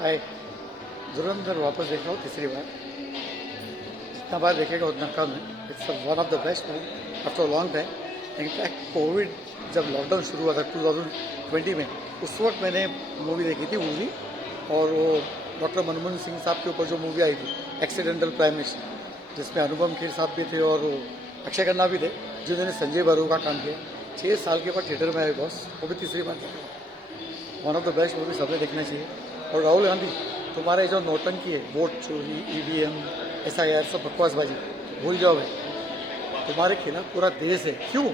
हाय। धुरंधर वापस देख रहा हूँ तीसरी बार। जितना बार देखेगा उतना कम है। It's one of the best movie after long time. In fact Covid जब लॉकडाउन शुरू हुआ था 2020 में, उस वक्त मैंने मूवी देखी थी उरी, और वो डॉक्टर मनमोहन सिंह साहब के ऊपर जो मूवी आई थी एक्सीडेंटल प्राइम मिनिस्टर, जिसमें अनुपम खेर साहब भी थे और अक्षय खन्ना भी थे, जिन्होंने संजय बरू का काम किया। 6 साल के बाद थिएटर में आए बॉस, वो भी तीसरी बार देखा। One of the best movie सबने देखना चाहिए। और राहुल गांधी, तुम्हारे जो नौटंकी है, वोट चोरी, ईवीएम, SIR, सब बकवासबाजी भूल जाओ भाई। तुम्हारे खिलाफ पूरा देश है। क्यों?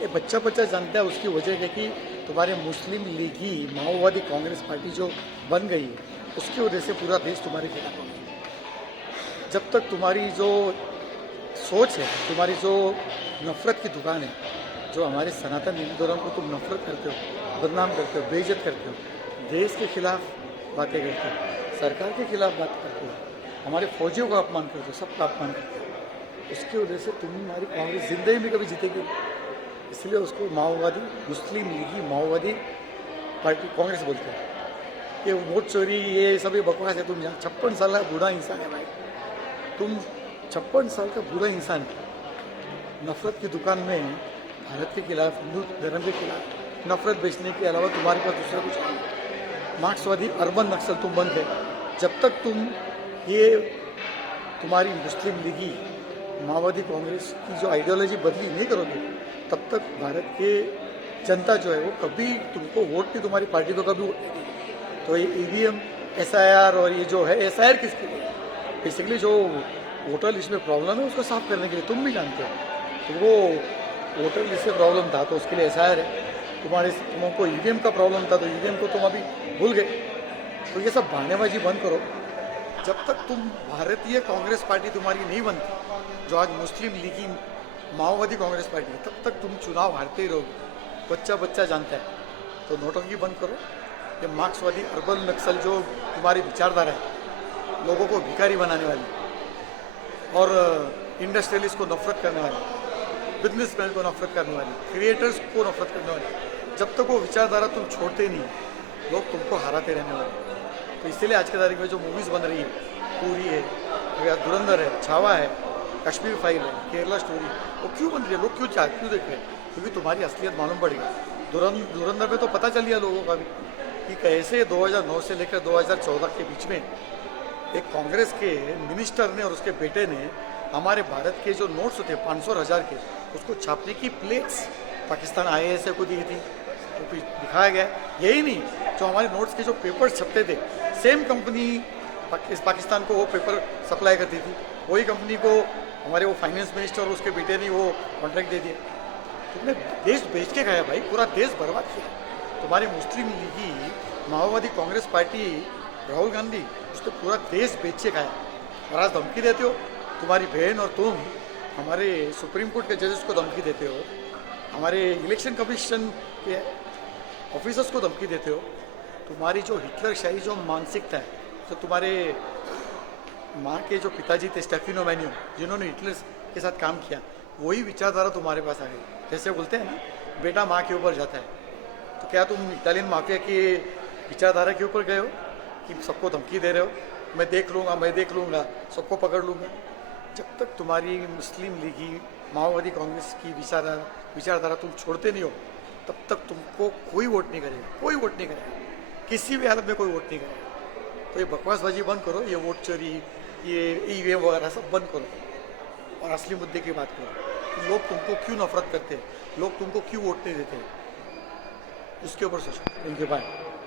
ये बच्चा बच्चा जानता है। उसकी वजह है कि तुम्हारे मुस्लिम लीगी माओवादी कांग्रेस पार्टी जो बन गई है, उसकी वजह से पूरा देश तुम्हारे खिलाफ हो गया। जब तक तुम्हारी जो सोच है, तुम्हारी जो नफरत की दुकान है, जो हमारे सनातन हिंदू धर्म को तुम नफरत करते हो, बदनाम करते हो, बेइज्जत करते हो, देश के खिलाफ बातें करते हो, सरकार के खिलाफ बात करते हो, हमारे फौजियों का अपमान करते हो, सबका अपमान करते हो, उसकी वजह से तुम्हारी कांग्रेस जिंदगी में कभी जीतेगी। इसलिए उसको माओवादी, मुस्लिम लीगी माओवादी पार्टी कांग्रेस बोलते हैं। ये वोट चोरी, ये सभी बकवास है। तुम 56 साल का बूढ़ा इंसान है भाई। तुम 56 साल का बूढ़ा इंसान नफरत की दुकान में भारत के खिलाफ, हिंदू धर्म के खिलाफ नफरत बेचने के अलावा तुम्हारे पास दूसरा कुछ नहीं। मार्क्सवादी अर्बन नक्सल तुम बन गए। जब तक तुम ये तुम्हारी मुस्लिम लीगी माओवादी कांग्रेस की जो आइडियोलॉजी बदली नहीं करोगे, तब तक भारत के जनता जो है वो कभी तुमको वोट नहीं, तुम्हारी पार्टी को कभी वोट नहीं देगी। तो ये EVM, SIR और ये जो है SIR किसके लिए? बेसिकली जो वोटर लिस्ट में प्रॉब्लम है उसको साफ करने के लिए। तुम भी जानते हो तो वो वोटर लिस्ट से प्रॉब्लम था तो उसके लिए SIR है। तुमको EVM का प्रॉब्लम था तो EVM को तुम अभी भूल गए। तो ये सब बहानेबाजी बंद करो। जब तक तुम भारतीय कांग्रेस पार्टी तुम्हारी नहीं बनती, जो आज मुस्लिम लीगी माओवादी कांग्रेस पार्टी है, तब तक तुम चुनाव हारते ही रहोगे। बच्चा बच्चा जानता है। तो नोटंकी बंद करो। ये मार्क्सवादी अर्बन नक्सल जो तुम्हारी विचारधारा है, लोगों को भिखारी बनाने वाली और इंडस्ट्रियलिस्ट को नफरत करने वाली, बिजनेसमैन को नफरत करने वाली, क्रिएटर्स को नफरत करने वाली, जब तक वो विचारधारा तुम छोड़ते नहीं, लोग तुमको हराते रहने वाले। तो इसीलिए आज के तारीख में जो मूवीज़ बन रही है, पूरी है, धुरंधर है, छावा है, कश्मीर फाइल है, केरला स्टोरी, वो क्यों बन रही है? लोग क्यों देख रहे हैं? क्योंकि तुम्हारी असलियत मालूम पड़ गई। धुरंधर में तो पता चल गया लोगों का भी कि कैसे 2009 से लेकर 2014 के बीच में एक कांग्रेस के मिनिस्टर ने और उसके बेटे ने हमारे भारत के जो नोट्स थे 500 और 1000 के, उसको छापने की प्लेट्स पाकिस्तान IAS को दी थी, तो दिखाया गया। यही नहीं, जो हमारे नोट्स के जो पेपर्स छपते थे, सेम कंपनी पाकिस्तान को वो पेपर सप्लाई करती थी। वही कंपनी को हमारे वो फाइनेंस मिनिस्टर और उसके बेटे ने वो कॉन्ट्रैक्ट दे दिया। तुमने देश बेच के खाया भाई, पूरा देश बर्बाद किया। तुम्हारी मुस्लिम लीगी माओवादी कांग्रेस पार्टी, राहुल गांधी, उसने पूरा देश बेच के खाया। और आज धमकी देते हो, तुम्हारी बहन और तुम हमारे सुप्रीम कोर्ट के जजेस को धमकी देते हो, हमारे इलेक्शन कमीशन के ऑफिसर्स को धमकी देते हो। तुम्हारी जो हिटलर शाही जो मानसिकता है, तो तुम्हारे माँ के जो पिताजी थे स्टेफिनो मैन्यू, जिन्होंने हिटलर के साथ काम किया, वही विचारधारा तुम्हारे पास आ गई। जैसे बोलते हैं ना, बेटा माँ के ऊपर जाता है। तो क्या तुम इटालियन माफिया की विचारधारा के ऊपर गए हो कि सबको धमकी दे रहे हो, मैं देख लूँगा, सबको पकड़ लूँगा? जब तक तुम्हारी मुस्लिम लीगी माओवादी कांग्रेस की विचारधारा तुम छोड़ते नहीं हो, तब तक तुमको कोई वोट नहीं करेगा। कोई वोट नहीं करेगा, किसी भी हालत में कोई वोट नहीं करेगा। तो ये बकवासबाजी बंद करो, ये वोट चोरी, ये EVM वगैरह सब बंद करो और असली मुद्दे की बात करो। लोग तुमको क्यों नफरत करते हैं, लोग तुमको क्यों वोट नहीं देते, उसके ऊपर सोचो। इनके बाद